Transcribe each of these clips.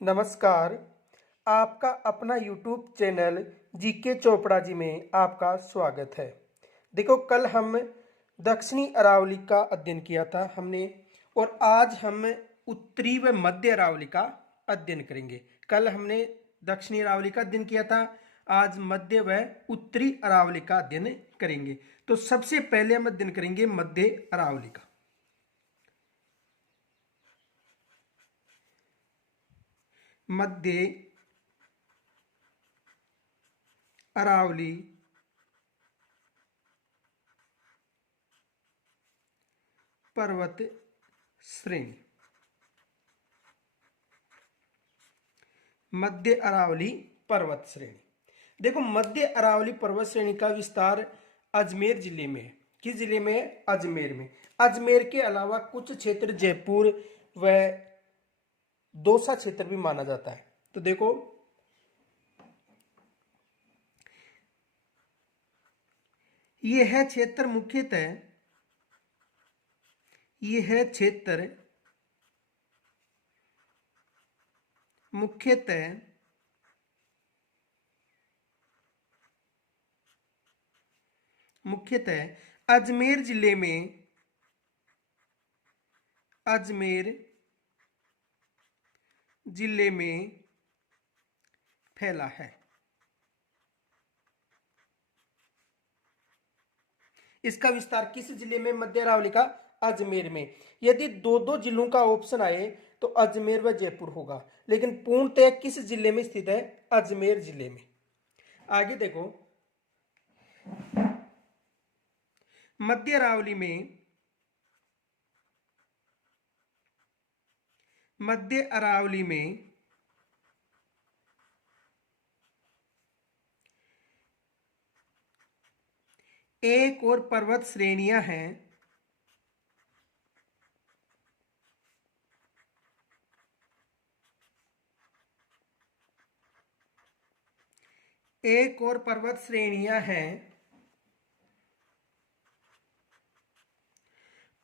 नमस्कार। आपका अपना YouTube channel GK Chopra ji में आपका स्वागत है। देखो, कल हम दक्षिणी अरावली का अध्ययन किया था हमने, और आज हम उत्तरी व मध्य अरावली का अध्ययन करेंगे। कल हमने दक्षिणी अरावली का अध्ययन किया था, आज मध्य व उत्तरी अरावली का अध्ययन करेंगे। तो सबसे पहले हम अध्ययन करेंगे मध्य अरावली का। मध्य अरावली पर्वत श्रेणी। मध्य अरावली पर्वत श्रेणी। देखो, मध्य अरावली पर्वत श्रेणी का विस्तार अजमेर जिले में है। किस जिले में है? अजमेर में। अजमेर के अलावा कुछ क्षेत्र जयपुर व दौसा क्षेत्र भी माना जाता है। तो देखो, यह क्षेत्र मुख्यतः अजमेर जिले में फैला है। इसका विस्तार किस जिले में? मध्य अरावली का अजमेर में। यदि दो दो जिलों का ऑप्शन आए तो अजमेर व जयपुर होगा, लेकिन पूर्णतः किस जिले में स्थित है? अजमेर जिले में। आगे देखो, मध्य अरावली में एक और पर्वत श्रेणियां हैं।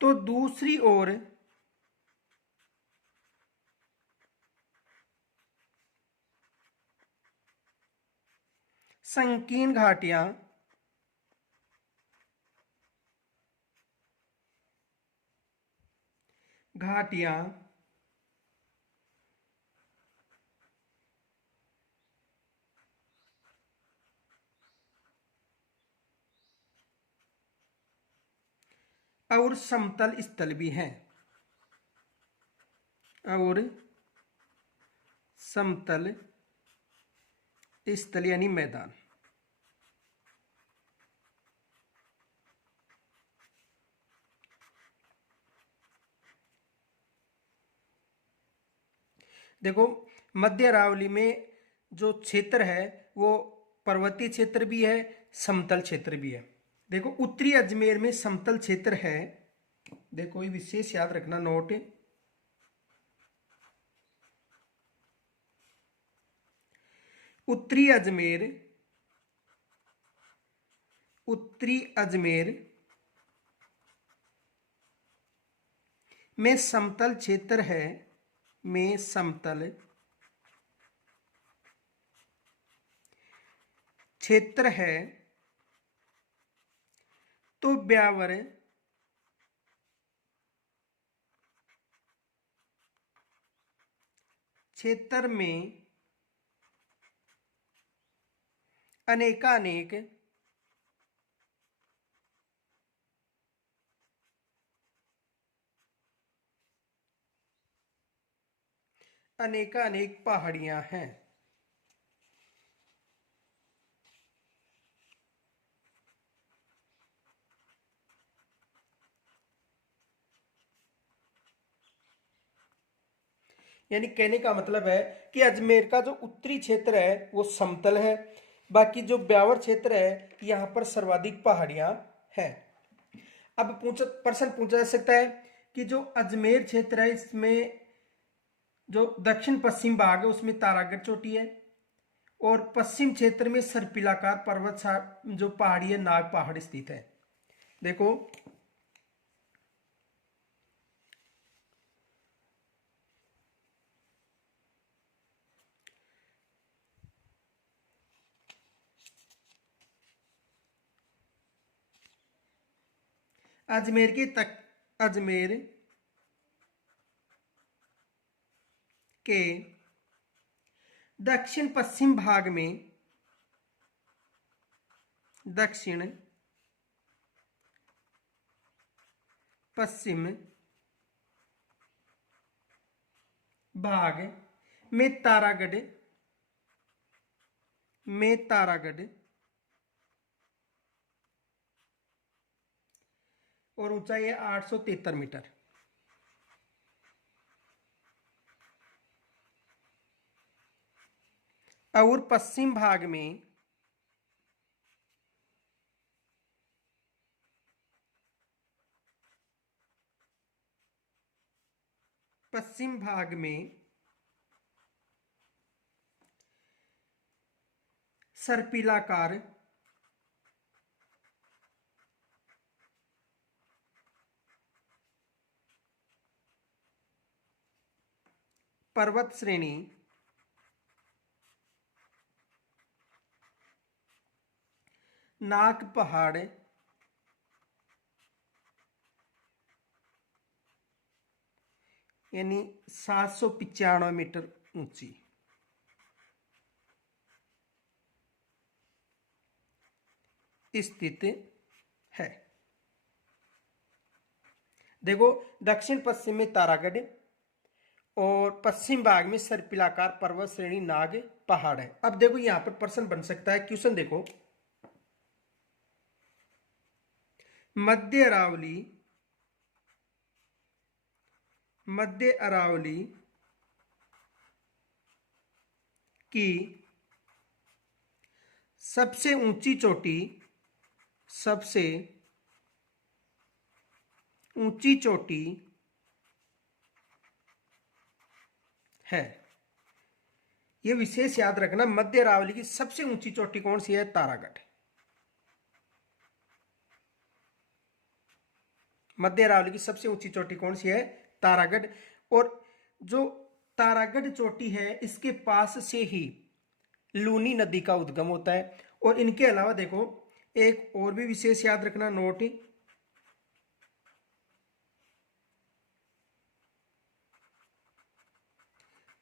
तो दूसरी ओर संकीर्ण घाटियां और समतल स्थल भी हैं। यानी मैदान। देखो, मध्य अरावली में जो क्षेत्र है वो पर्वतीय क्षेत्र भी है, समतल क्षेत्र भी है। देखो, उत्तरी अजमेर में समतल क्षेत्र है। देखो, ये विशेष याद रखना नोट। उत्तरी अजमेर में समतल क्षेत्र है, तो ब्यावर क्षेत्र में अनेकानेक पहाड़ियां हैं। यानी कहने का मतलब है कि अजमेर का जो उत्तरी क्षेत्र है वो समतल है, बाकी जो ब्यावर क्षेत्र है यहाँ पर सर्वाधिक पहाड़ियां हैं। अब प्रश्न पूछा जा सकता है कि जो अजमेर क्षेत्र है इसमें जो दक्षिण पश्चिम भाग है उसमें तारागढ़ चोटी है, और पश्चिम क्षेत्र में सर्पिलाकार पर्वत जो पहाड़ी है नाग पहाड़ स्थित है। देखो, अजमेर के दक्षिण पश्चिम भाग में दक्षिण पश्चिम भाग में तारागढ़ और ऊंचाई है 873 मीटर। और पश्चिम भाग में सर्पिलाकार पर्वत श्रेणी नाग पहाड़ यानी 795 मीटर ऊंची स्थित है। देखो दक्षिण पश्चिम में तारागढ़ और पश्चिम भाग में सर्पिलाकार पर्वत श्रेणी नाग पहाड़ है। अब देखो यहां पर प्रश्न बन सकता है, क्वेश्चन देखो, मध्य अरावली की सबसे ऊंची चोटी है। यह विशेष याद रखना, मध्य अरावली की सबसे ऊंची चोटी कौन सी है? तारागढ़। मध्य अरावली की सबसे ऊंची चोटी कौन सी है? तारागढ़। और जो तारागढ़ चोटी है इसके पास से ही लूनी नदी का उद्गम होता है। और इनके अलावा देखो एक और भी विशेष याद रखना नोट,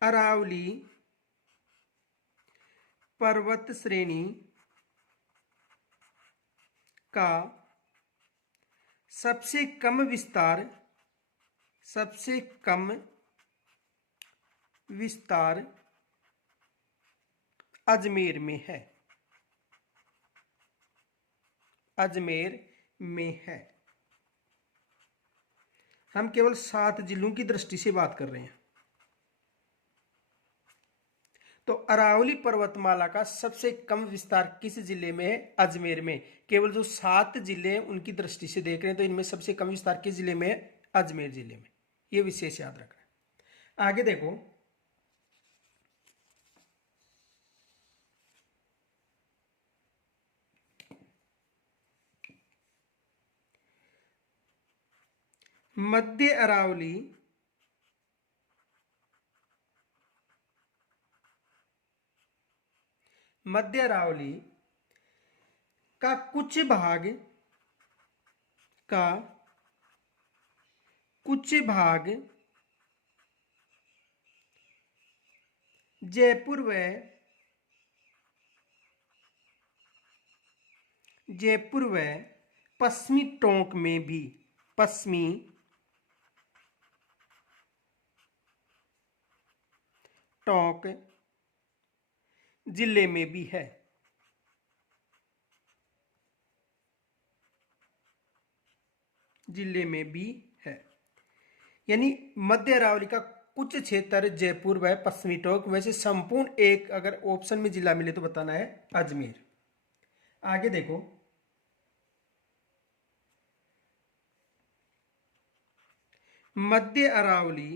अरावली पर्वत श्रेणी का सबसे कम विस्तार अजमेर में है। हम केवल 7 जिलों की दृष्टि से बात कर रहे हैं। तो अरावली पर्वतमाला का सबसे कम विस्तार किस जिले में है? अजमेर में। केवल जो 7 जिले हैं उनकी दृष्टि से देख रहे हैं तो इनमें सबसे कम विस्तार किस जिले में है? अजमेर जिले में। यह विशेष याद रखना। आगे देखो, मध्य अरावली का कुछ भाग जयपुर व पश्चिमी टोंक जिले में भी है। यानी मध्य अरावली का कुछ क्षेत्र जयपुर व पश्चिमी टोंक, वैसे संपूर्ण एक अगर ऑप्शन में जिला मिले तो बताना है अजमेर। आगे देखो, मध्य अरावली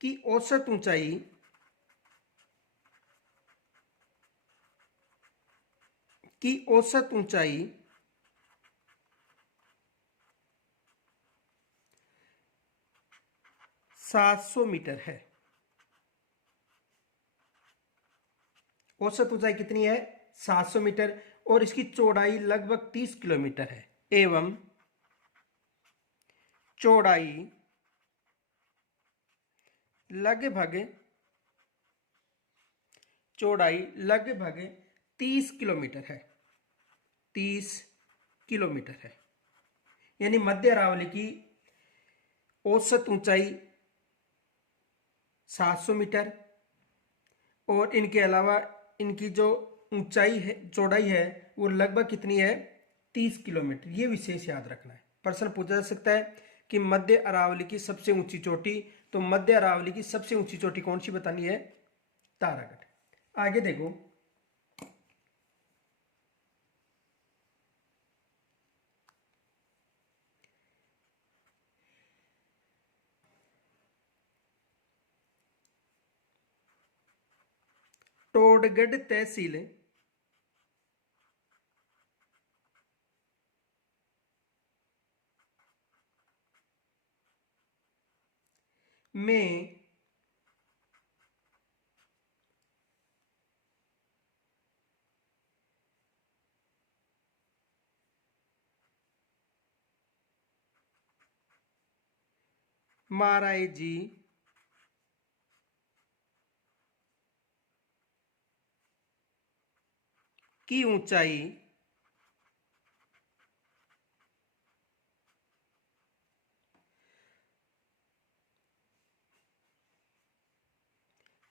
की औसत ऊंचाई 700 मीटर है। औसत ऊंचाई कितनी है? 700 मीटर। और इसकी चौड़ाई लगभग 30 किलोमीटर है। एवं चौड़ाई लगभग 30 किलोमीटर है। 30 किलोमीटर है। यानी मध्य अरावली की औसत ऊंचाई 700 मीटर, और इनके अलावा इनकी जो ऊंचाई है, चौड़ाई है, वो लगभग कितनी है? 30 किलोमीटर। ये विशेष याद रखना है। प्रश्न पूछा जा सकता है कि मध्य अरावली की सबसे ऊंची चोटी, तो मध्य अरावली की सबसे ऊंची चोटी कौन सी बतानी है? तारागढ़। आगे देखो, टोडगढ़ तहसील में महाराज जी की ऊंचाई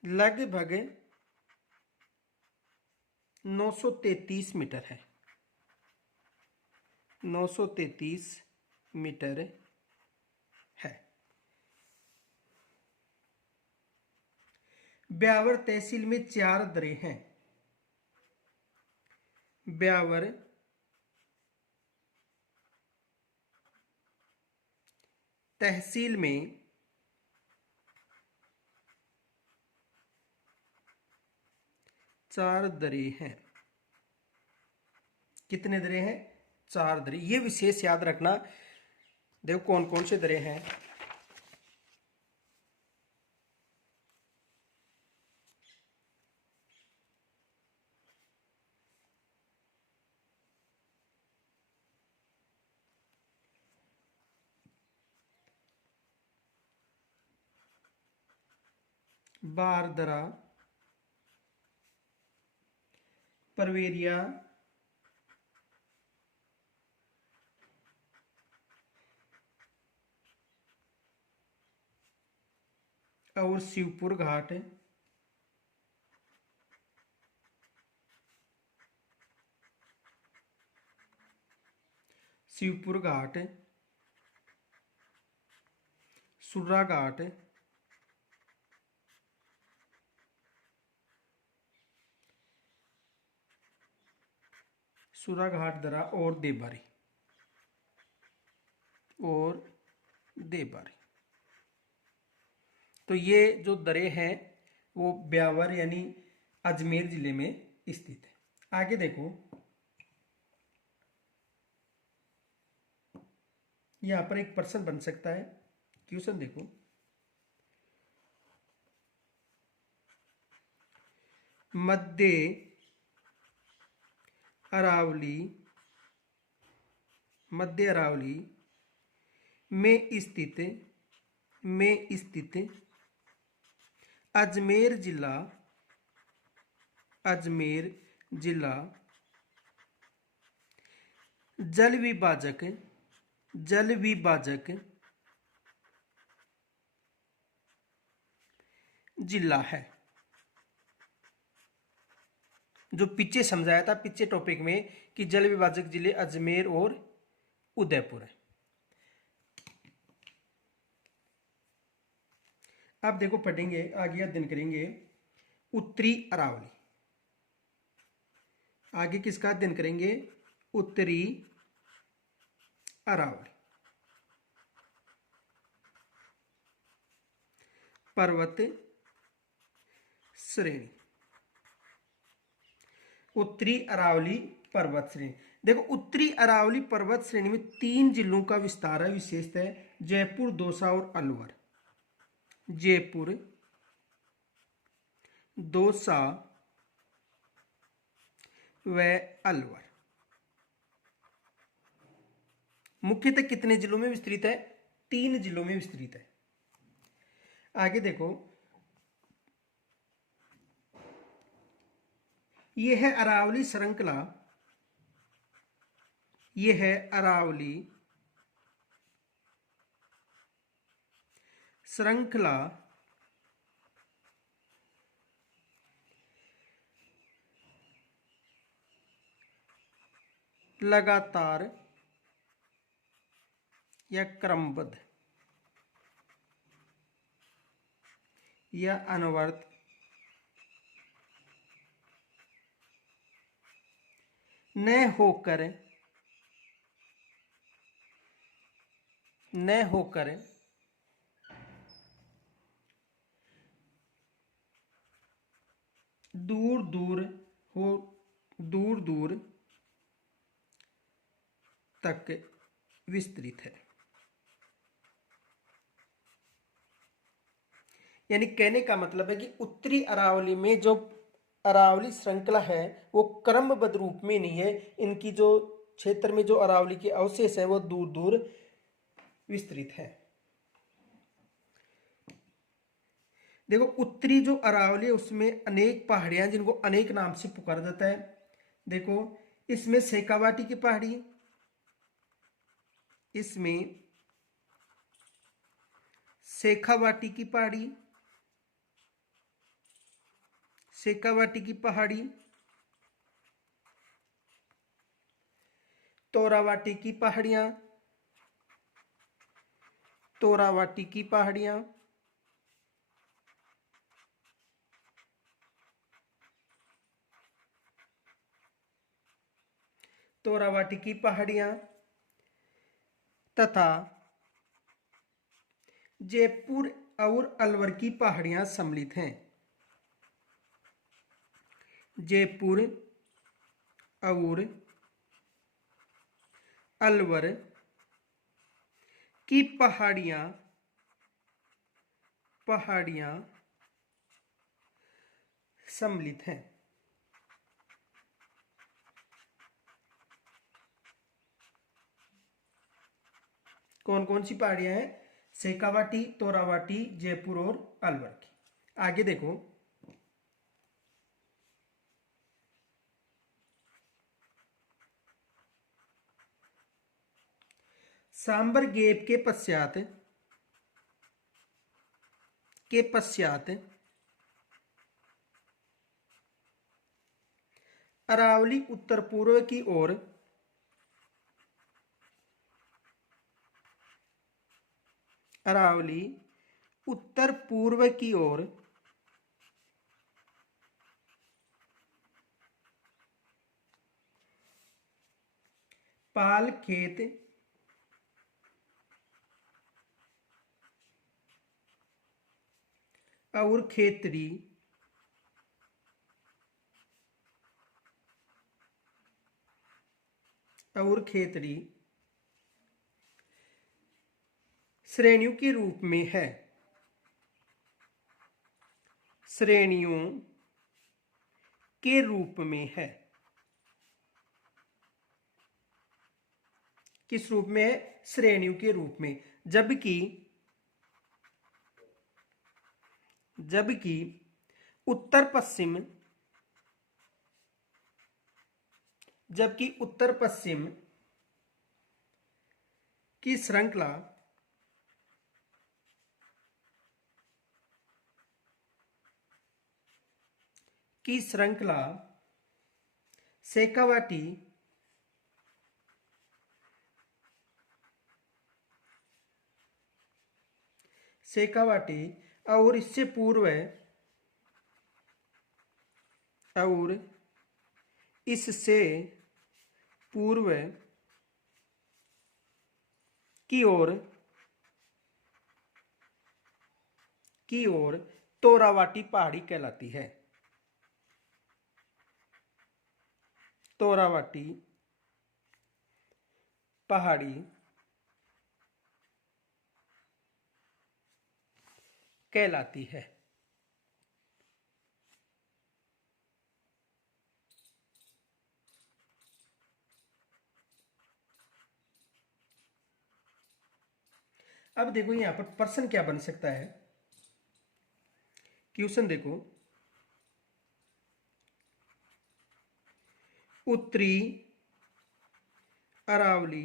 लगभग 933 मीटर है। 933 मीटर है। ब्यावर तहसील में 4 दरे हैं। ब्यावर तहसील में 4 दरे हैं। कितने दरे हैं? 4 दरे। ये विशेष याद रखना। देखो कौन कौन से दरे हैं। बारदरा, परवेरिया, और शिवपुर घाट। शिवपुर घाट, सुर्रा घाट, सुर्रा घाट दरा, और देवबारी। तो ये जो दरे हैं वो ब्यावर यानी अजमेर जिले में स्थित है। आगे देखो, यहां पर एक प्रश्न बन सकता है। क्वेश्चन देखो, मध्य अरावली में स्थित अजमेर जिला जल विभाजक जिला है। जो पीछे समझाया था, पीछे टॉपिक में, कि जल विभाजक जिले अजमेर और उदयपुर है। अब देखो पढ़ेंगे, आगे अध्ययन करेंगे उत्तरी अरावली। आगे किसका अध्ययन करेंगे? उत्तरी अरावली। पर्वत श्रेणी, उत्तरी अरावली पर्वत श्रेणी। देखो उत्तरी अरावली पर्वत श्रेणी में 3 जिलों का विस्तार है, विशेषतः जयपुर, दौसा और अलवर। जयपुर, दौसा व अलवर। मुख्यतः कितने जिलों में विस्तृत है? 3 जिलों में विस्तृत है। आगे देखो, यह है अरावली श्रृंखला, यह है अरावली श्रृंखला लगातार या क्रमबद्ध या अनवरत न होकर दूर दूर तक विस्तृत है। यानी कहने का मतलब है कि उत्तरी अरावली में जो अरावली श्रृंखला है वो क्रमबद्ध रूप में नहीं है, इनकी जो क्षेत्र में जो अरावली के अवशेष है वो दूर दूर विस्तृत है। देखो, उत्तरी जो अरावली है उसमें अनेक पहाड़ियां जिनको अनेक नाम से पुकारा जाता है। देखो, इसमें शेखावाटी की पहाड़ी, इसमें शेखावाटी की पहाड़ी, शेखावाटी की पहाड़ी, तोरावाटी की पहाड़ियां, तोरावाटी की पहाड़ियां, तोरावाटी की पहाड़ियां तथा जयपुर और अलवर की पहाड़ियां सम्मिलित हैं। जयपुर और अलवर की पहाड़ियां सम्मिलित हैं। कौन कौन सी पहाड़ियां हैं? शेखावाटी, तोरावाटी, जयपुर और अलवर की। आगे देखो, सांबर गैप के पश्चात अरावली उत्तर पूर्व की ओर अरावली उत्तर पूर्व की ओर पालखेत और खेतड़ी श्रेणियों के रूप में है। श्रेणियों के रूप में है। किस रूप में है? श्रेणियों के रूप में। जबकि उत्तर पश्चिम की श्रृंखला शेखावाटी और इससे पूर्व की ओर तोरावाटी पहाड़ी कहलाती है। तोरावाटी पहाड़ी कहलाती है। अब देखो यहां पर प्रश्न क्या बन सकता है, क्वेश्चन देखो, उत्तरी अरावली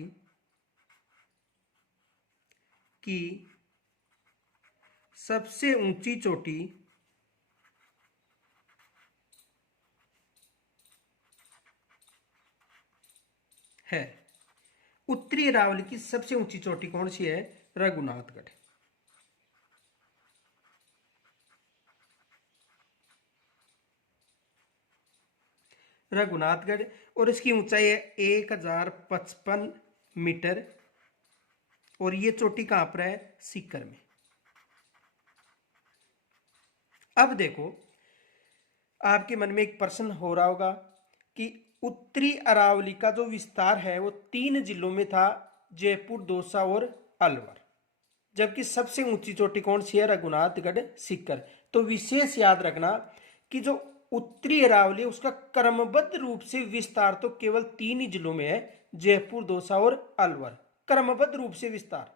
की सबसे ऊंची चोटी है। उत्तरी अरावली की सबसे ऊंची चोटी कौन सी है? रघुनाथगढ़। रघुनाथगढ़, और इसकी ऊंचाई है 1055 मीटर, और ये चोटी कहां पर है? सीकर में। अब देखो आपके मन में एक प्रश्न हो रहा होगा कि उत्तरी अरावली का जो विस्तार है वो 3 जिलों में था, जयपुर, दौसा और अलवर, जबकि सबसे ऊंची चोटी कौन सी है? रघुनाथगढ़ सीकर। तो विशेष याद रखना कि जो उत्तरी अरावली उसका क्रमबद्ध रूप से विस्तार तो केवल 3 ही जिलों में है, जयपुर, दौसा और अलवर। क्रमबद्ध रूप से विस्तार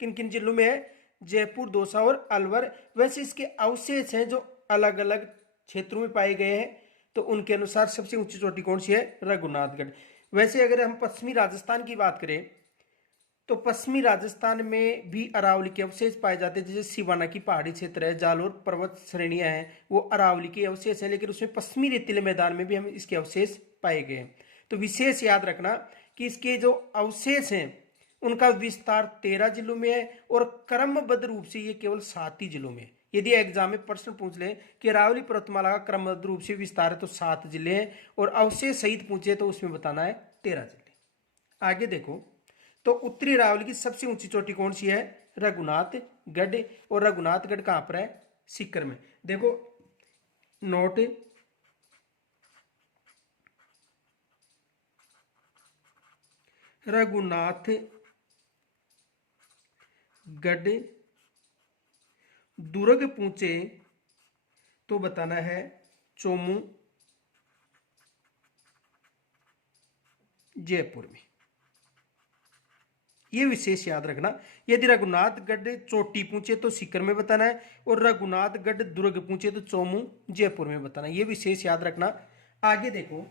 किन किन जिलों में है? जयपुर, दौसा और अलवर। वैसे इसके अवशेष हैं जो अलग अलग क्षेत्रों में पाए गए हैं, तो उनके अनुसार सबसे ऊंची चोटी कौन सी है? रघुनाथगढ़। वैसे अगर हम पश्चिमी राजस्थान की बात करें तो पश्चिमी राजस्थान में भी अरावली के अवशेष पाए जाते हैं, जैसे सिवाना की पहाड़ी क्षेत्र है, जालोर पर्वत श्रेणियां हैं, वो अरावली के अवशेष हैं, लेकिन उसमें पश्चिमी रेतीले मैदान में भी हम इसके अवशेष पाए गए हैं। तो विशेष याद रखना कि इसके जो अवशेष हैं उनका विस्तार 13 जिलों में है, और क्रमबद्ध रूप से ये केवल 7 ही जिलों में है। यदि एग्जाम में प्रश्न पूछ ले कि अरावली पर्वतमाला का क्रमबद्ध रूप से विस्तार है तो 7 जिले हैं, और अवशेष सहित पूछे तो उसमें बताना है 13 जिले। आगे देखो, तो उत्तरी अरावली की सबसे ऊंची चोटी कौन सी है? रघुनाथगढ़। और रघुनाथगढ़ कहां पर है? सीकर में। देखो नोट, रघुनाथगढ़ दुर्ग पूछे तो बताना है चोमू, जयपुर में। ये विशेष याद रखना। यदि रघुनाथगढ़ चोटी पूछे तो सीकर में बताना है, और रघुनाथगढ़ दुर्ग पूछे तो चोमू, जयपुर में बताना है। ये विशेष याद रखना। आगे देखो,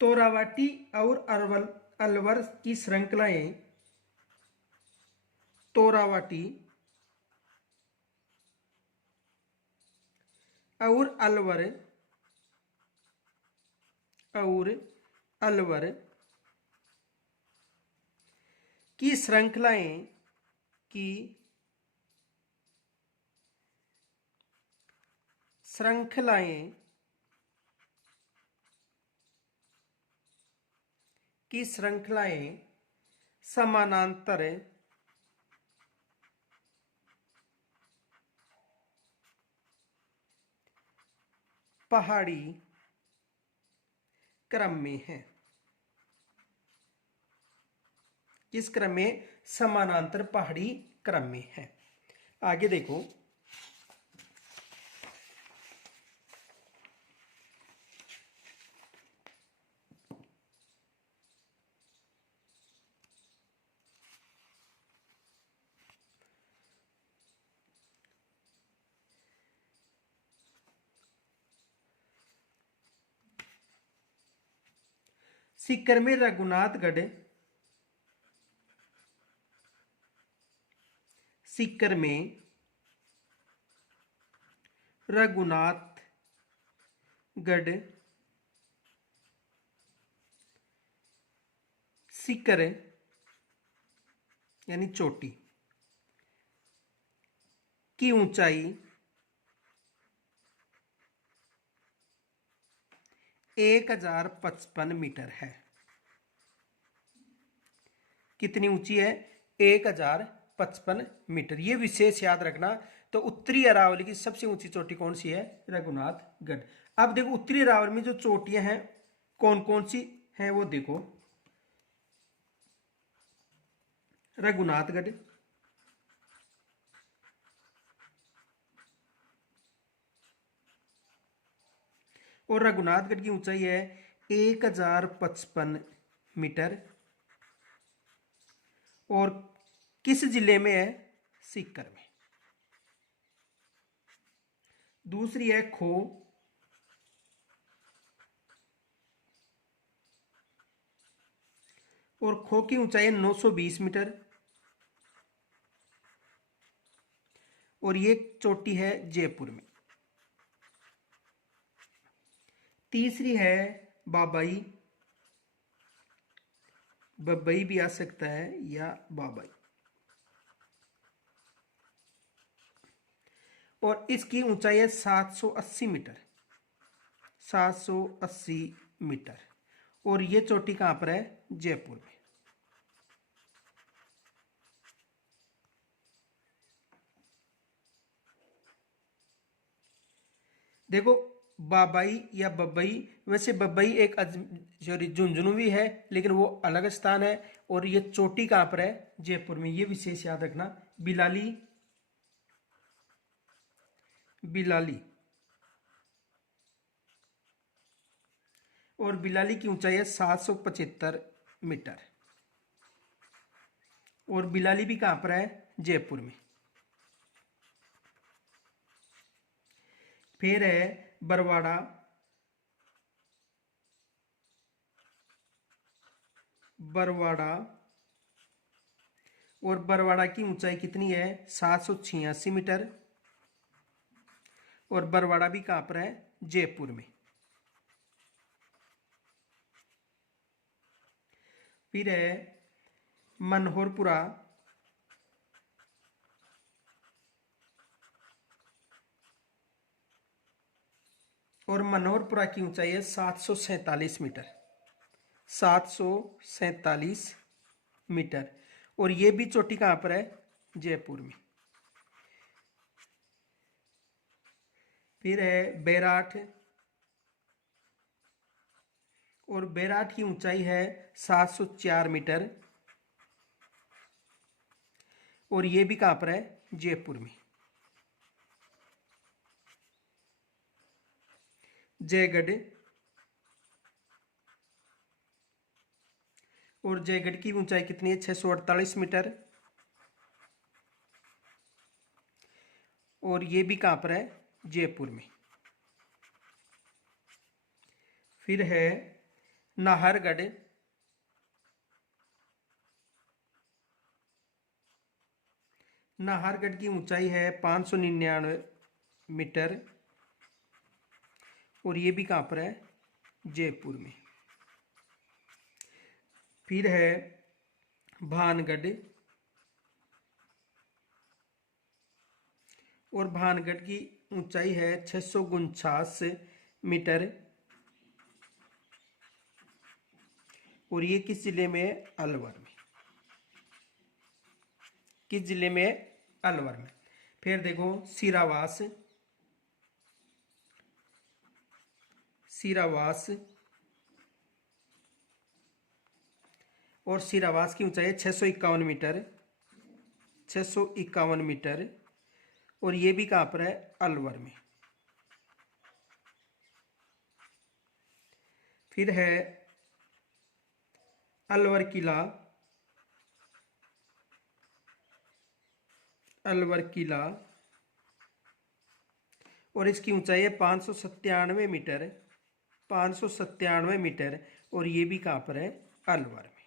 तोरावाटी और अलवर की श्रृंखलाएं, तोरावाटी और अलवर की श्रृंखलाएं समानांतर पहाड़ी क्रम में है। किस क्रम में? समानांतर पहाड़ी क्रम में है। आगे देखो, सीकर में रघुनाथगढ़, सीकर में रघुनाथगढ़ सीकर यानी चोटी की ऊंचाई 1055 मीटर है। कितनी ऊंची है? 1055 मीटर। ये विशेष याद रखना। तो उत्तरी अरावली की सबसे ऊंची चोटी कौन सी है? रघुनाथगढ़। अब देखो उत्तरी अरावली में जो चोटियां हैं कौन कौन सी हैं वो देखो, रघुनाथगढ़, और रघुनाथगढ़ की ऊंचाई है 1055 मीटर। और किस जिले में है? सीकर में। दूसरी है खो, और खो की ऊंचाई है 920 मीटर, और ये चोटी है जयपुर में। तीसरी है बाबाई, बबई भी आ सकता है या बाबाई, और इसकी ऊंचाई है 780 मीटर, 780 मीटर। और ये चोटी कहां पर है? जयपुर में। देखो, बाबाई या बबई, वैसे बबई एक सॉरी झुंझुनू भी है, लेकिन वो अलग स्थान है। और ये चोटी कहां पर है? जयपुर में। ये विशेष याद रखना। बिलाली, बिलाली, और बिलाली की ऊंचाई है 775 मीटर, और बिलाली भी कहां पर है? जयपुर में। फिर है बरवाड़ा, बरवाड़ा, और बरवाड़ा की ऊंचाई कितनी है? 786 मीटर, और बरवाड़ा भी कहां पर है? जयपुर में। फिर है मनोहरपुरा, और मनोहरपुरा की ऊंचाई है 747 मीटर, 747 मीटर, और ये भी चोटी कहां पर है? जयपुर में। फिर है बैराठ, और बैराठ की ऊंचाई है 704 मीटर, और ये भी कहां पर है? जयपुर में। जयगढ़, और जयगढ़ की ऊंचाई कितनी है? 648 मीटर, और ये भी कहां पर है? जयपुर में। फिर है नाहरगढ़, नाहरगढ़ की ऊंचाई है 599 मीटर, और ये भी कहां पर है? जयपुर में। फिर है भानगढ़, और भानगढ़ की ऊंचाई है 649 मीटर, और ये किस जिले में है? अलवर में। किस जिले में है? अलवर में। फिर देखो सिरावास, सिरावास, और सिरावास की ऊंचाई है 651 मीटर, 651 मीटर, और ये भी कहां पर है? अलवर में। फिर है अलवर किला, अलवर किला, और इसकी ऊंचाई है 597 मीटर, 597 मीटर, और ये भी कहां पर है? अलवर में।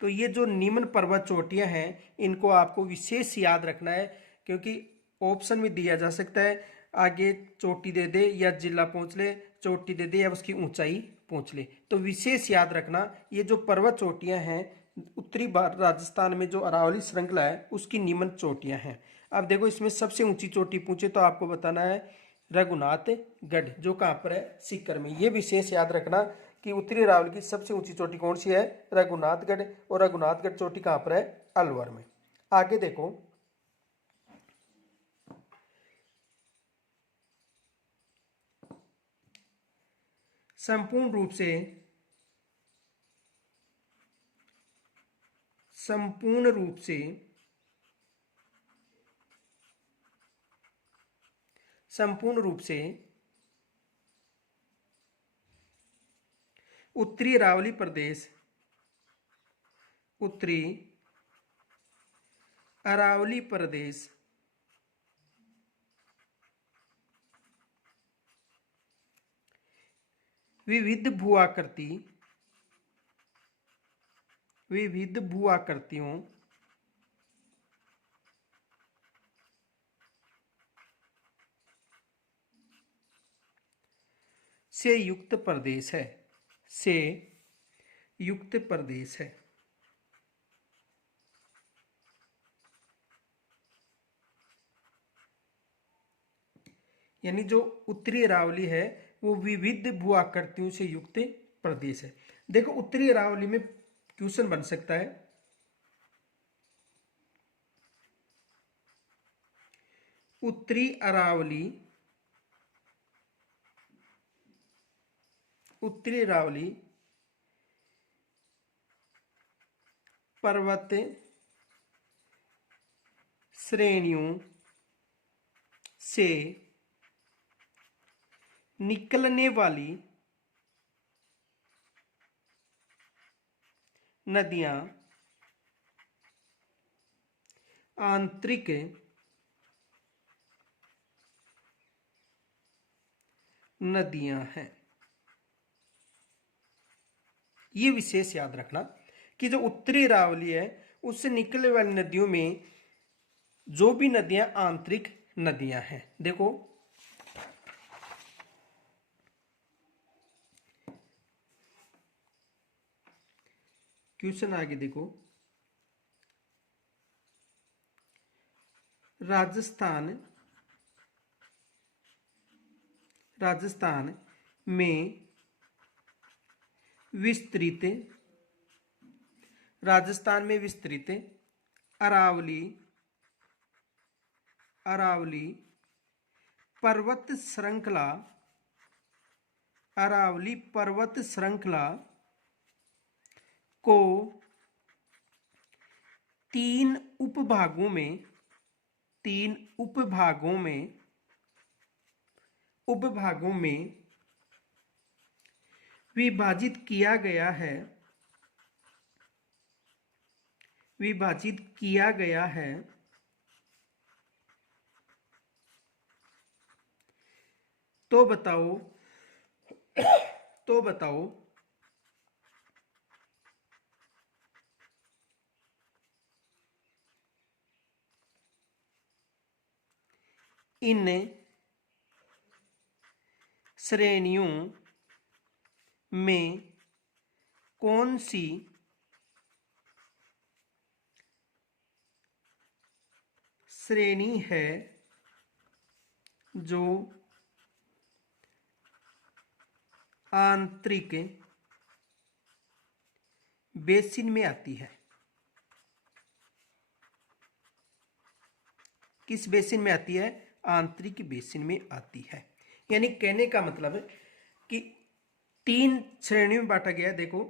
तो ये जो निम्न पर्वत चोटियां हैं, इनको आपको विशेष याद रखना है, क्योंकि ऑप्शन में दिया जा सकता है आगे चोटी दे दे या जिला पूछ ले, चोटी दे दे या उसकी ऊंचाई पूछ ले। तो विशेष याद रखना, ये जो पर्वत चोटियां हैं उत्तरी राजस्थान में जो अरावली श्रृंखला है उसकी निम्न चोटियां हैं। अब देखो, इसमें सबसे ऊंची चोटी पूछे तो आपको बताना है रघुनाथगढ़, जो कहाँ पर है? सीकर में। ये विशेष याद रखना कि उत्तरी अरावली की सबसे ऊंची चोटी कौन सी है? रघुनाथगढ़, और रघुनाथगढ़ चोटी कहाँ पर है? अलवर में। आगे देखो, संपूर्ण रूप से, संपूर्ण रूप से, संपूर्ण रूप से उत्तरी अरावली प्रदेश, उत्तरी अरावली प्रदेश विविध भूआकृति, विविध भूआकृतियों से युक्त प्रदेश है, से युक्त प्रदेश है। यानी जो उत्तरी अरावली है वो विविध भू आकृतियों से युक्त प्रदेश है। देखो उत्तरी अरावली में क्वेश्चन बन सकता है, उत्तरी अरावली, उत्तरी अरावली पर्वत श्रेणियों से निकलने वाली नदियां आंतरिक नदियां हैं। ये विशेष याद रखना कि जो उत्तरी अरावली है उससे निकलने वाली नदियों में जो भी नदियां आंतरिक नदियां हैं। देखो क्वेश्चन आगे देखो, राजस्थान, राजस्थान में विस्तृत, राजस्थान में विस्तृत अरावली, अरावली पर्वत श्रृंखला, अरावली पर्वत श्रृंखला को तीन उपभागों में, तीन उपभागों में, उपभागों में विभाजित किया गया है, विभाजित किया गया है। तो बताओ, तो बताओ इन श्रेणियों में कौन सी श्रेणी है जो आंतरिक बेसिन में आती है? किस बेसिन में आती है? आंतरिक बेसिन में आती है। यानी कहने का मतलब है कि तीन श्रेणियों में बांटा गया है। देखो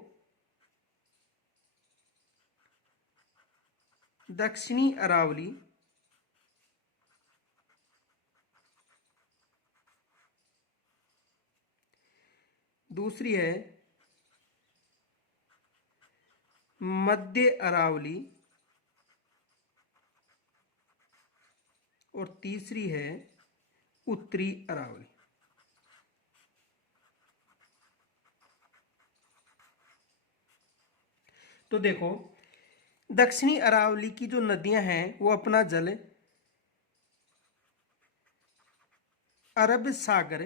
दक्षिणी अरावली, दूसरी है मध्य अरावली और तीसरी है उत्तरी अरावली। तो देखो दक्षिणी अरावली की जो नदियां हैं वो अपना जल अरब सागर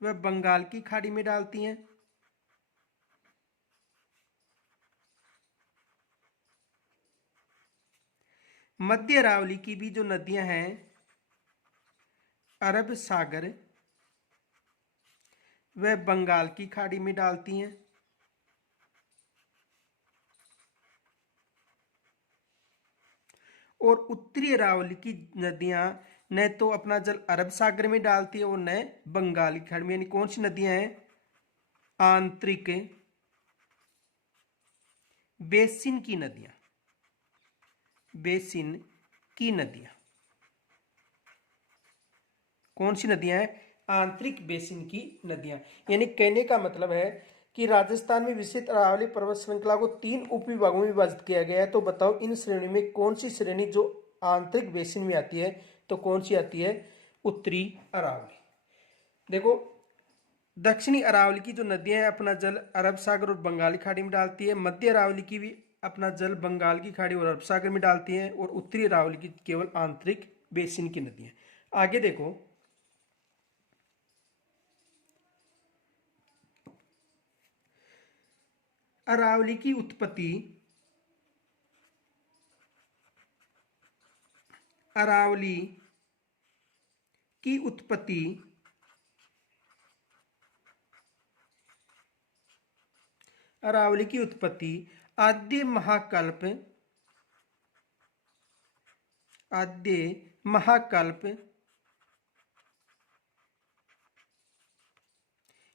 व बंगाल की खाड़ी में डालती हैं। मध्य अरावली की भी जो नदियां हैं अरब सागर व बंगाल की खाड़ी में डालती हैं। और उत्तरी अरावली की नदियां न तो अपना जल अरब सागर में डालती है और न बंगाल की खाड़ी में। यानी कौन सी नदियां हैं? आंतरिक बेसिन की नदियां, बेसिन की नदियां। कौन सी नदियां हैं? आंतरिक बेसिन की नदियां। यानी कहने का मतलब है कि राजस्थान में विस्तृत अरावली पर्वत श्रृंखला को 3 उप विभागों में विभाजित किया गया है। तो बताओ इन श्रेणी में कौन सी श्रेणी जो आंतरिक बेसिन में आती है, तो कौन सी आती है? उत्तरी अरावली। देखो, दक्षिणी अरावली की जो नदियां हैं अपना जल अरब सागर और बंगाली खाड़ी में डालती है। मध्य अरावली की भी अपना जल बंगाल की खाड़ी और अरब सागर में डालती हैं। और उत्तरी अरावली की केवल आंतरिक बेसिन की नदियां। आगे देखो, अरावली की उत्पत्ति, अरावली की उत्पत्ति अरावली की उत्पत्ति आद्य महाकल्प, आद्य महाकल्प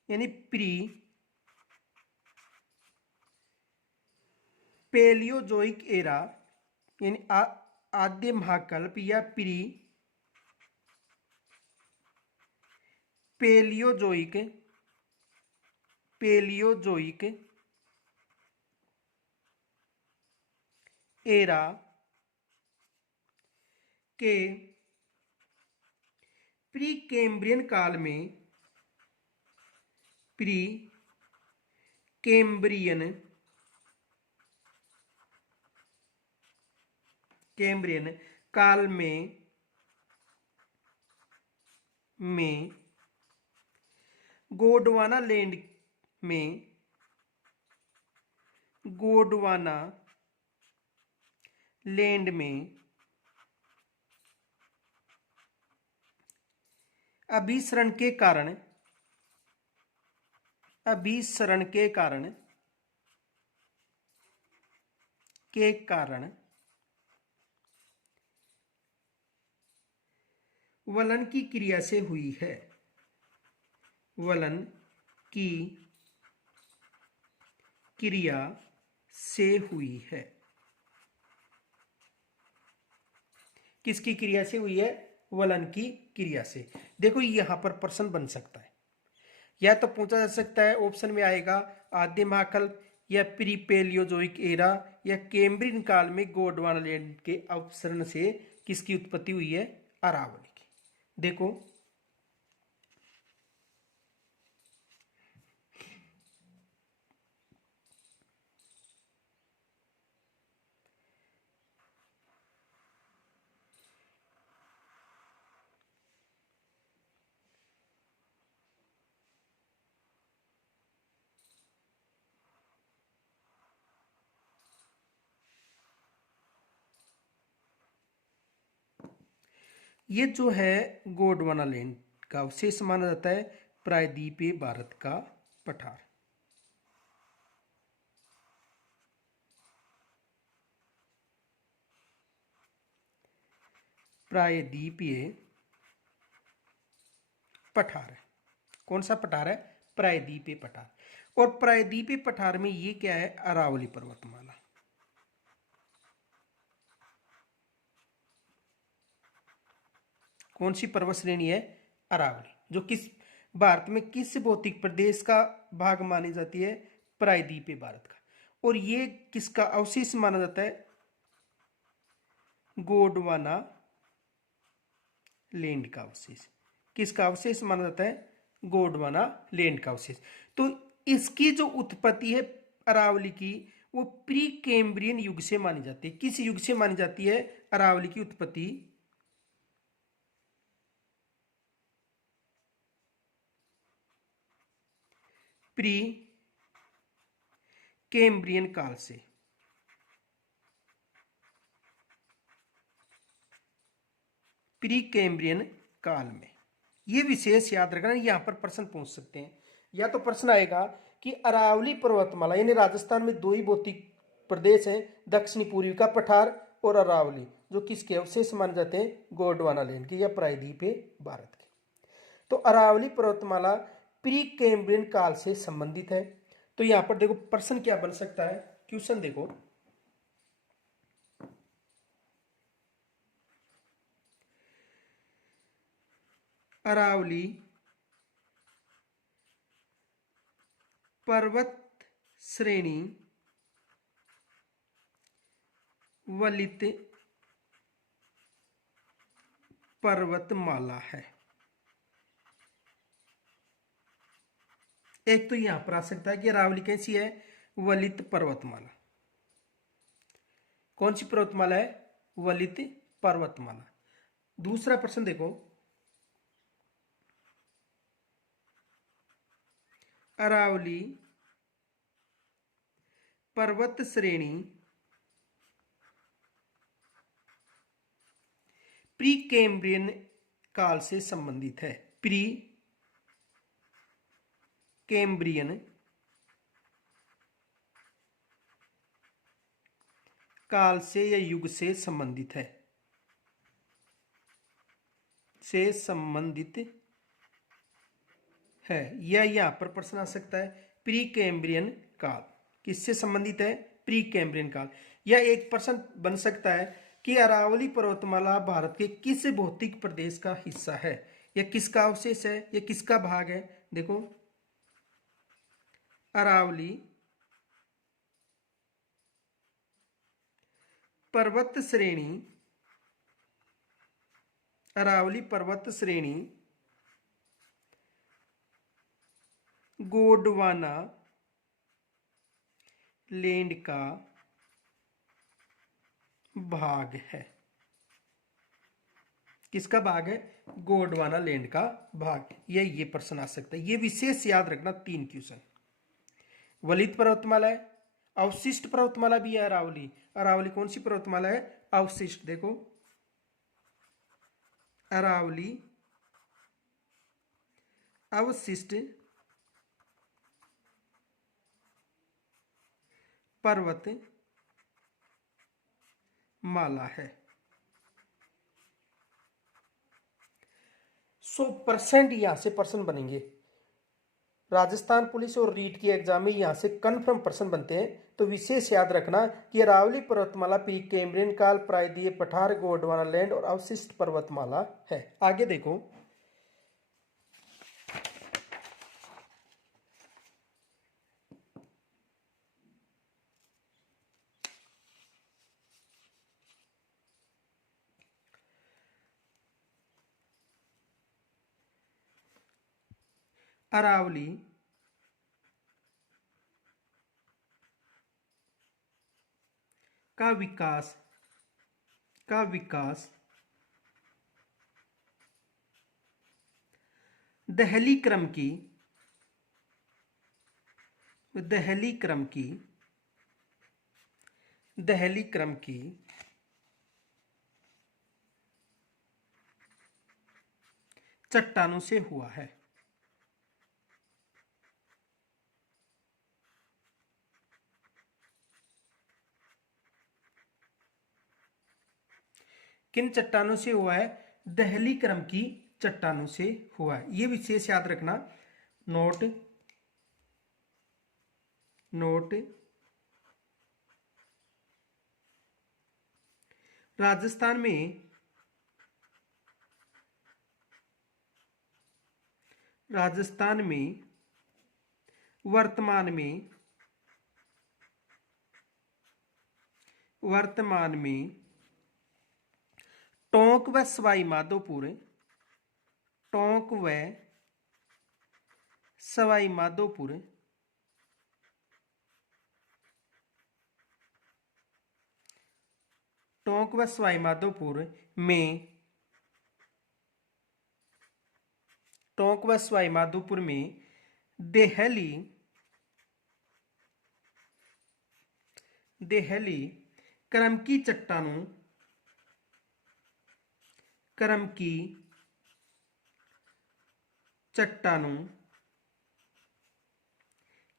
यानी प्री पेलियोजोइक एरा, यानी आद्य महाकल्प या प्री पेलियोजोइक, पेलियोजोइक एरा के प्री कैम्ब्रियन काल में, प्री कैम्ब्रियन, कैम्ब्रियन काल में गोंडवाना लैंड में, गोंडवाना लैंड में अभिसरण के कारण, अभिसरण के कारण वलन की क्रिया से हुई है, वलन की क्रिया से हुई है। किसकी क्रिया से हुई है? वलन की क्रिया से। देखो यहां पर प्रश्न बन सकता है, या तो पूछा जा सकता है, ऑप्शन में आएगा आद्य महाकल्प या प्री पेलियोजोइक एरा या कैम्ब्रियन काल में गोंडवाना लैंड के अपसरण से किसकी उत्पत्ति हुई है? अरावली की। देखो, ये जो है गोंडवाना लैंड का अवशेष माना जाता है प्रायद्वीपीय भारत का पठार। प्रायद्वीपीय पठार है। कौन सा पठार है? प्रायद्वीपीय पठार। और प्रायद्वीपीय पठार में ये क्या है? अरावली पर्वतमाला। कौन सी पर्वत श्रेणी है? अरावली, जो किस भारत में किस भौतिक प्रदेश का भाग मानी जाती है? प्रायद्वीपीय भारत का। और ये किसका अवशेष माना जाता है? गोंडवाना लैंड का अवशेष। किसका अवशेष माना जाता है? गोंडवाना लैंड का अवशेष। तो इसकी जो उत्पत्ति है अरावली की, वो प्री कैम्ब्रियन युग से मानी जाती है। किस युग से मानी जाती है अरावली की उत्पत्ति? प्री कैम्ब्रियन काल से। प्री कैम्ब्रियन काल में। ये विशेष याद रखना, यहां पर प्रश्न पूछ सकते हैं। या तो प्रश्न आएगा कि अरावली पर्वतमाला, यानी राजस्थान में दो ही भौतिक प्रदेश हैं, दक्षिणी पूर्वी का पठार और अरावली, जो किसके अवशेष माने जाते हैं? गोंडवाना लैंड के या प्रायद्वीपीय भारत के। तो अरावली पर्वतमाला प्री कैम्ब्रियन काल से संबंधित है। तो यहां पर देखो प्रश्न क्या बन सकता है, क्वेश्चन देखो, अरावली पर्वत श्रेणी वलित पर्वतमाला है। एक तो यहां पर आ सकता है कि अरावली कैसी है, वलित पर्वतमाला। कौन सी पर्वतमाला है, वलित पर्वतमाला। दूसरा प्रश्न देखो, अरावली पर्वत श्रेणी प्री कैम्ब्रियन काल से संबंधित है। प्री कैम्ब्रियन काल से या युग से संबंधित है, से संबंधित है। या यहां पर प्रश्न आ सकता है प्री कैम्ब्रियन काल किससे संबंधित है, प्री कैम्ब्रियन काल। या एक प्रश्न बन सकता है कि अरावली पर्वतमाला भारत के किस भौतिक प्रदेश का हिस्सा है, या किसका अवशेष है, या किसका भाग है। देखो, अरावली पर्वत श्रेणी, अरावली पर्वत श्रेणी गोंडवाना लैंड का भाग है। किसका भाग है, गोंडवाना लैंड का भाग। ये प्रश्न आ सकता है, ये विशेष याद रखना। 3 क्वेश्चन। वलित पर्वतमाला है, अवशिष्ट पर्वतमाला भी है अरावली। अरावली कौन सी पर्वतमाला है, अवशिष्ट। देखो, अरावली अवशिष्ट पर्वत माला है। 100% यहां से प्रश्न बनेंगे। राजस्थान पुलिस और रीट की एग्जाम में यहां से कन्फर्म प्रश्न बनते हैं। तो विशेष याद रखना कि अरावली पर्वतमाला प्री कैम्ब्रियन काल, प्रायद्वीपीय पठार, गोंडवाना लैंड और अवशिष्ट पर्वतमाला है। आगे देखो, अरावली का विकास दहली क्रम की चट्टानों से हुआ है। किन चट्टानों से हुआ है, दहली क्रम की चट्टानों से हुआ है। ये विशेष याद रखना। नोट राजस्थान में वर्तमान में टोंक व सवाई माधोपुर, टोंक व सवाई माधोपुर में देहली क्रम की चट्टानों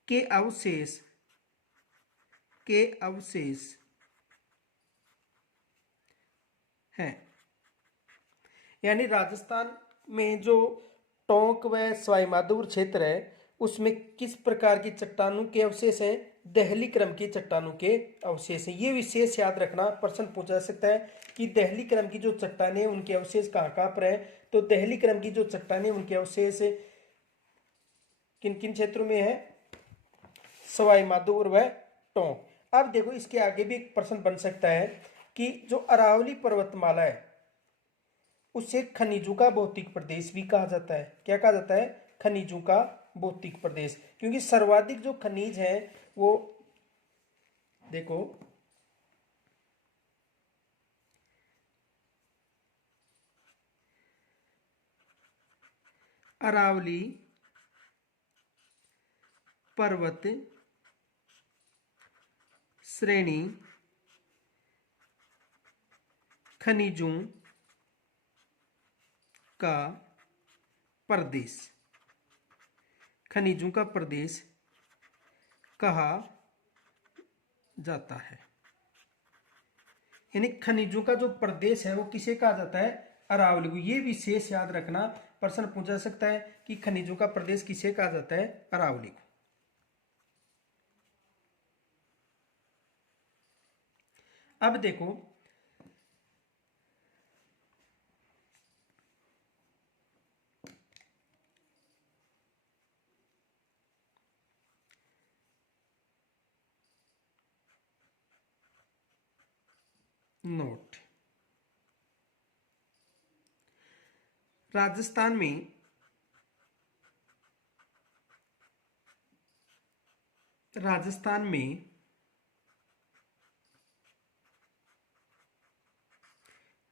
के अवशेष हैं। यानी राजस्थान में जो टोंक व सवाई माधोपुर क्षेत्र है उसमें किस प्रकार की चट्टानों के अवशेष हैं, दहली क्रम की चट्टानों के अवशेष हैं। ये विशेष याद रखना। प्रश्न पूछा जा सकता है कि दहली क्रम की जो चट्टानें उनके अवशेष कहाँ पर है। तो दहली क्रम की जो चट्टानें उनके अवशेष किन किन क्षेत्रों में है, सवाई माधोपुर व टोंक। अब देखो इसके आगे भी एक प्रश्न बन सकता है कि जो अरावली पर्वतमाला है उसे खनिजों का भौतिक प्रदेश भी कहा जाता है। क्या कहा जाता है? खनिजों का भौतिक प्रदेश, क्योंकि सर्वाधिक जो खनिज है वो देखो अरावली पर्वत श्रेणी खनिजों का प्रदेश, खनिजों का प्रदेश कहा जाता है। यानी खनिजों का जो प्रदेश है वो किसे कहा जाता है? अरावली को। ये विशेष याद रखना, प्रश्न पूछा सकता है कि खनिजों का प्रदेश किसे कहा जाता है? अरावली को। अब देखो नोट, राजस्थान में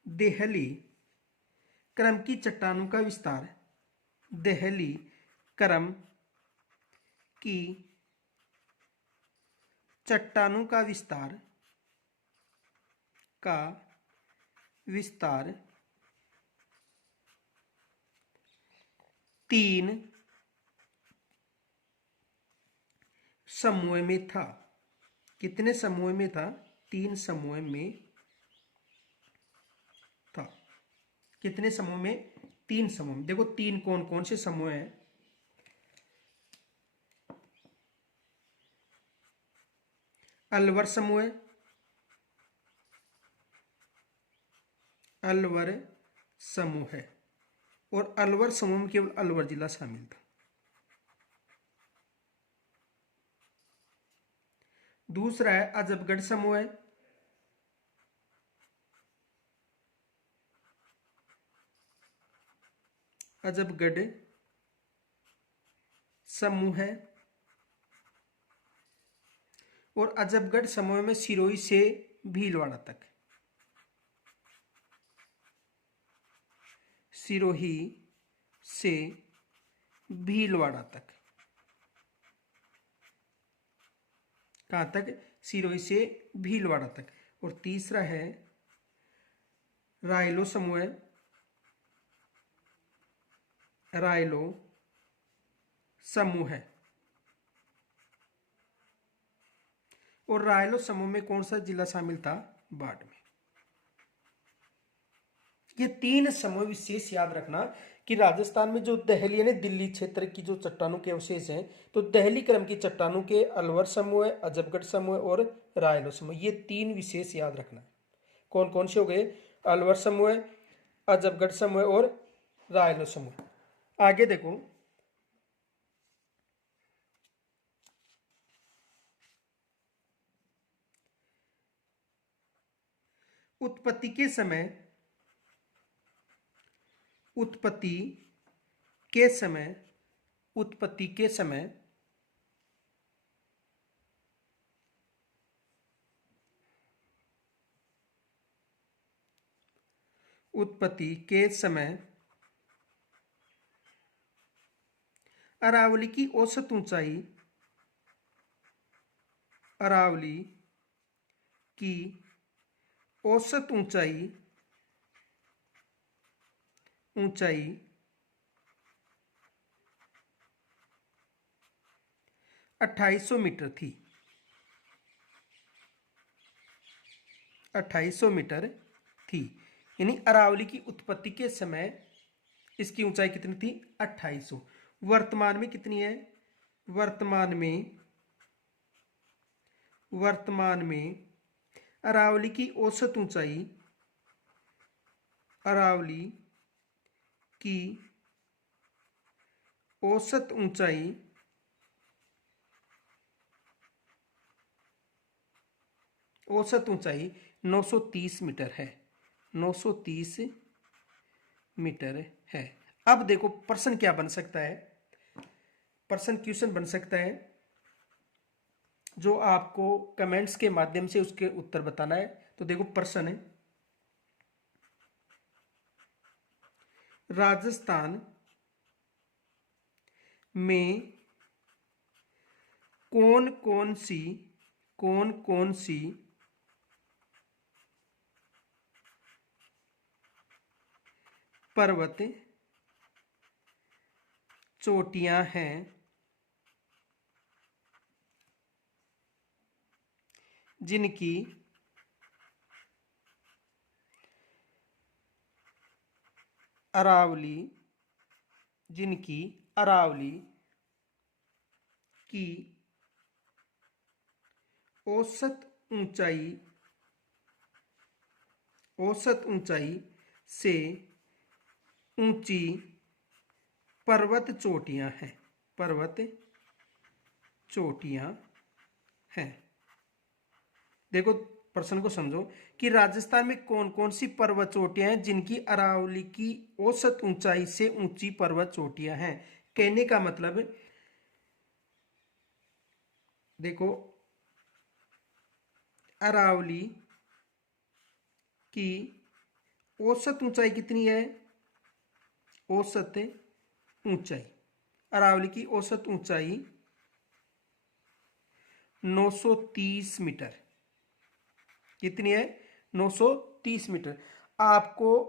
देहली क्रम की चट्टानों का विस्तार, देहली क्रम की चट्टानों का विस्तार 3 समूह में था। कितने समूह में था? 3 समूह में था। कितने समूह में? 3 समूह में। देखो 3 कौन कौन से समूह हैं? अलवर समूह, अलवर समूह है, और अलवर समूह में केवल अलवर जिला शामिल था। दूसरा है अजबगढ़ समूह है, अजबगढ़ समूह है, और अजबगढ़ समूह में सिरोही से भीलवाड़ा तक, सिरोही से भीलवाड़ा तक। कहां तक? सिरोही से भीलवाड़ा तक। और तीसरा है रायलो समूह, रायलो समूह है, और रायलो समूह में कौन सा जिला शामिल था? बाड़मेर। ये 3 समूह विशेष याद रखना कि राजस्थान में जो दहली यानी दिल्ली क्षेत्र की जो चट्टानों के अवशेष हैं, तो दहली क्रम की चट्टानों के अलवर समूह है, अजबगढ़ समूह और रायलो समूह, ये 3 विशेष याद रखना है। कौन कौन से हो गए? अलवर समूह, अजबगढ़ समूह और रायलो समूह। आगे देखो उत्पत्ति के समय, उत्पत्ति के समय, उत्पत्ति के समय उत्पत्ति के समय अरावली की औसत ऊंचाई, अरावली की औसत ऊंचाई 2800 मीटर थी। 2800 मीटर थी। यानी अरावली की उत्पत्ति के समय इसकी ऊंचाई कितनी थी? 2800। वर्तमान में कितनी है? वर्तमान में अरावली की औसत ऊंचाई, अरावली की औसत ऊंचाई औसत ऊंचाई 930 मीटर है, 930 मीटर है। अब देखो प्रश्न क्या बन सकता है, प्रश्न क्वेश्चन बन सकता है जो आपको कमेंट्स के माध्यम से उसके उत्तर बताना है। तो देखो प्रश्न है, राजस्थान में कौन कौन सी पर्वत चोटियां हैं जिनकी अरावली की औसत ऊंचाई से ऊंची पर्वत चोटियां हैं। देखो प्रश्न को समझो कि राजस्थान में कौन कौन सी पर्वत चोटियां हैं जिनकी अरावली की औसत ऊंचाई से ऊंची पर्वत चोटियां हैं। कहने का मतलब देखो अरावली की औसत ऊंचाई कितनी है, औसत ऊंचाई, अरावली की औसत ऊंचाई 930 मीटर, कितनी है 930 मीटर। आपको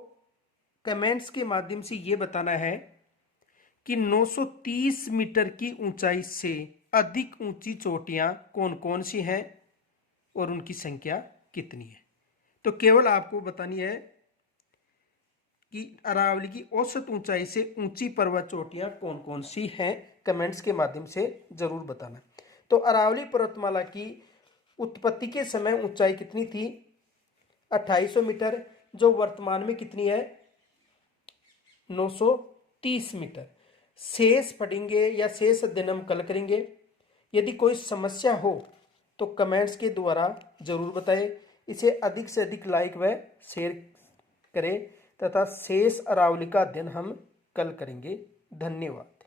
कमेंट्स के माध्यम से यह बताना है कि 930 मीटर की ऊंचाई से अधिक ऊंची चोटियां कौन कौन सी हैं और उनकी संख्या कितनी है। तो केवल आपको बतानी है कि अरावली की औसत ऊंचाई से ऊंची पर्वत चोटियां कौन कौन सी हैं, कमेंट्स के माध्यम से जरूर बताना। तो अरावली पर्वतमाला की उत्पत्ति के समय ऊंचाई कितनी थी 2800 मीटर, जो वर्तमान में कितनी है 930 मीटर। शेष पढ़ेंगे या शेष अध्ययन हम कल करेंगे। यदि कोई समस्या हो तो कमेंट्स के द्वारा जरूर बताएं, इसे अधिक से अधिक लाइक व शेयर करें तथा शेष अरावली का अध्ययन हम कल करेंगे। धन्यवाद।